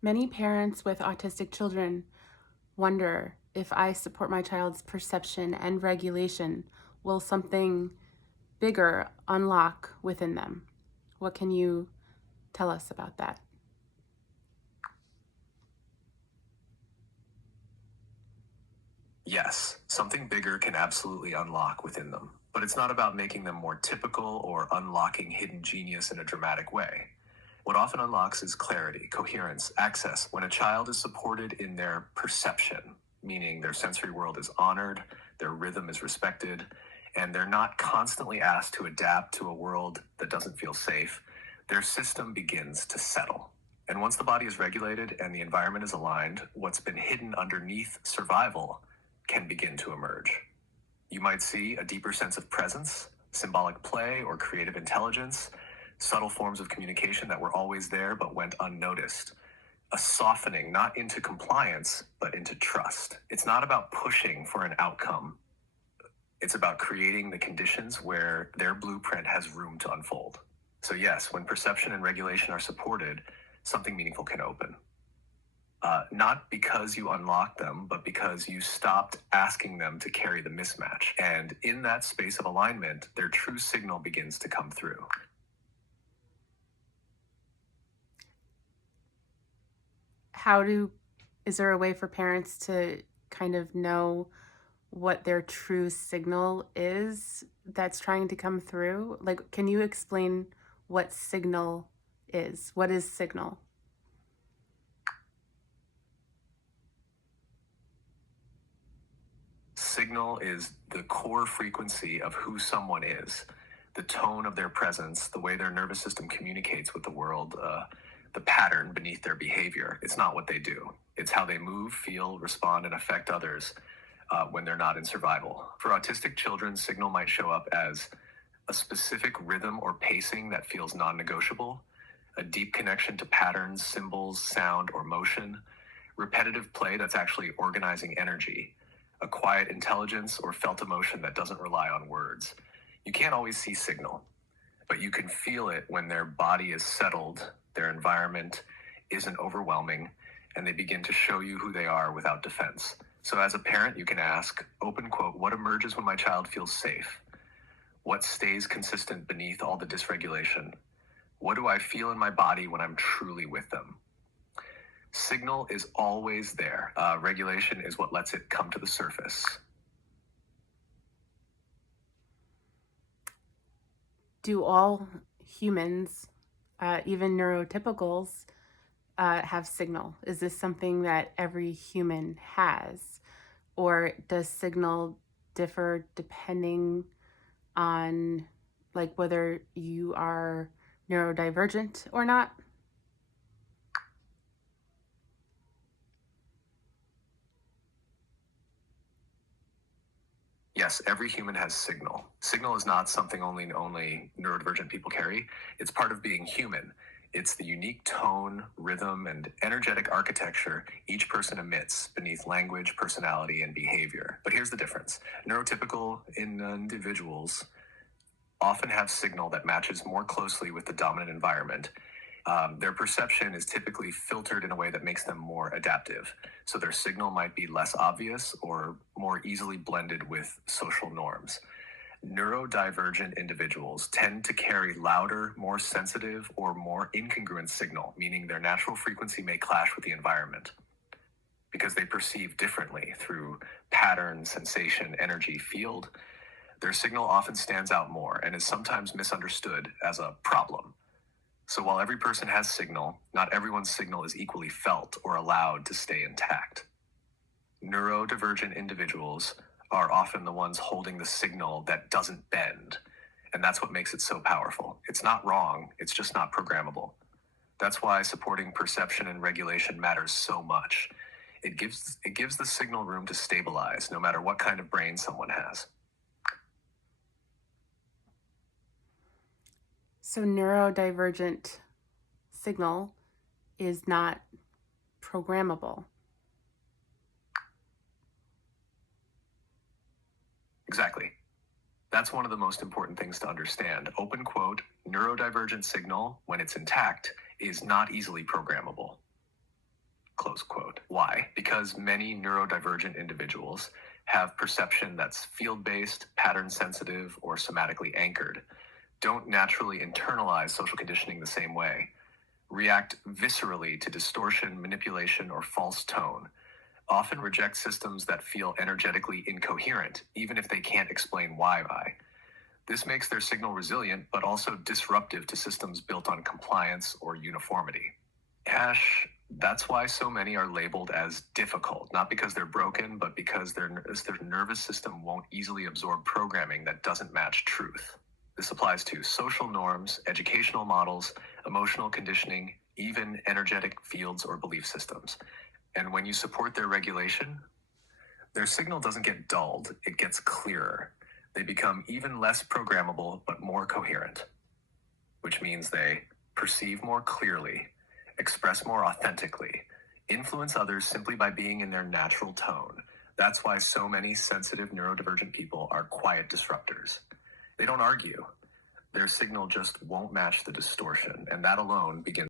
Many parents with autistic children wonder, if I support my child's perception and regulation, will something bigger unlock within them? What can you tell us about that? Yes, something bigger can absolutely unlock within them, but it's not about making them more typical or unlocking hidden genius in a dramatic way. What often unlocks is clarity, coherence, access. When a child is supported in their perception, meaning their sensory world is honored, their rhythm is respected, and they're not constantly asked to adapt to a world that doesn't feel safe, their system begins to settle. And once the body is regulated and the environment is aligned, what's been hidden underneath survival can begin to emerge. You might see a deeper sense of presence, symbolic play, or creative intelligence, subtle forms of communication that were always there but went unnoticed. A softening, not into compliance, but into trust. It's not about pushing for an outcome. It's about creating the conditions where their blueprint has room to unfold. So, yes, when perception and regulation are supported, something meaningful can open. Not because you unlocked them, but because you stopped asking them to carry the mismatch. And in that space of alignment, their true signal begins to come through. Is there a way for parents to kind of know what their true signal is that's trying to come through? Like, can you explain what signal is? What is signal? Signal is the core frequency of who someone is, the tone of their presence, the way their nervous system communicates with the world, the pattern beneath their behavior. It's not what they do, it's how they move, feel, respond, and affect others when they're not in survival. For autistic children, signal might show up as a specific rhythm or pacing that feels non negotiable, a deep connection to patterns, symbols, sound, or motion, repetitive play that's actually organizing energy, a quiet intelligence or felt emotion that doesn't rely on words. You can't always see signal, but you can feel it when their body is settled, their environment isn't overwhelming, and they begin to show you who they are without defense. So as a parent, you can ask, open quote, what emerges when my child feels safe? What stays consistent beneath all the dysregulation? What do I feel in my body when I'm truly with them? Signal is always there. Regulation is what lets it come to the surface. Do all humans, even neurotypicals, have signal? Is this something that every human has? Or does signal differ depending on like whether you are neurodivergent or not? Yes, every human has signal. Signal is not something only neurodivergent people carry. It's part of being human. It's the unique tone, rhythm, and energetic architecture each person emits beneath language, personality, and behavior. But here's the difference. Neurotypical individuals often have signal that matches more closely with the dominant environment. Their perception is typically filtered in a way that makes them more adaptive. So their signal might be less obvious or more easily blended with social norms. Neurodivergent individuals tend to carry louder, more sensitive, or more incongruent signal, meaning their natural frequency may clash with the environment because they perceive differently through pattern, sensation, energy, field. Their signal often stands out more and is sometimes misunderstood as a problem. So while every person has signal, not everyone's signal is equally felt or allowed to stay intact. Neurodivergent individuals are often the ones holding the signal that doesn't bend. And that's what makes it so powerful. It's not wrong, it's just not programmable. That's why supporting perception and regulation matters so much. It gives the signal room to stabilize no matter what kind of brain someone has. So neurodivergent signal is not programmable. Exactly. That's one of the most important things to understand. Open quote, neurodivergent signal, when it's intact, is not easily programmable. close quote. Why? Because many neurodivergent individuals have perception that's field-based, pattern-sensitive, or somatically anchored, don't naturally internalize social conditioning the same way, react viscerally to distortion, manipulation, or false tone, often reject systems that feel energetically incoherent, even if they can't explain why. This makes their signal resilient, but also disruptive to systems built on compliance or uniformity. That's why so many are labeled as difficult, not because they're broken, but because their nervous system won't easily absorb programming that doesn't match truth. This applies to social norms, educational models, emotional conditioning, even energetic fields or belief systems. And when you support their regulation, their signal doesn't get dulled, it gets clearer. They become even less programmable, but more coherent, which means they perceive more clearly, express more authentically, influence others simply by being in their natural tone. That's why so many sensitive neurodivergent people are quiet disruptors. They don't argue. Their signal just won't match the distortion, and that alone begins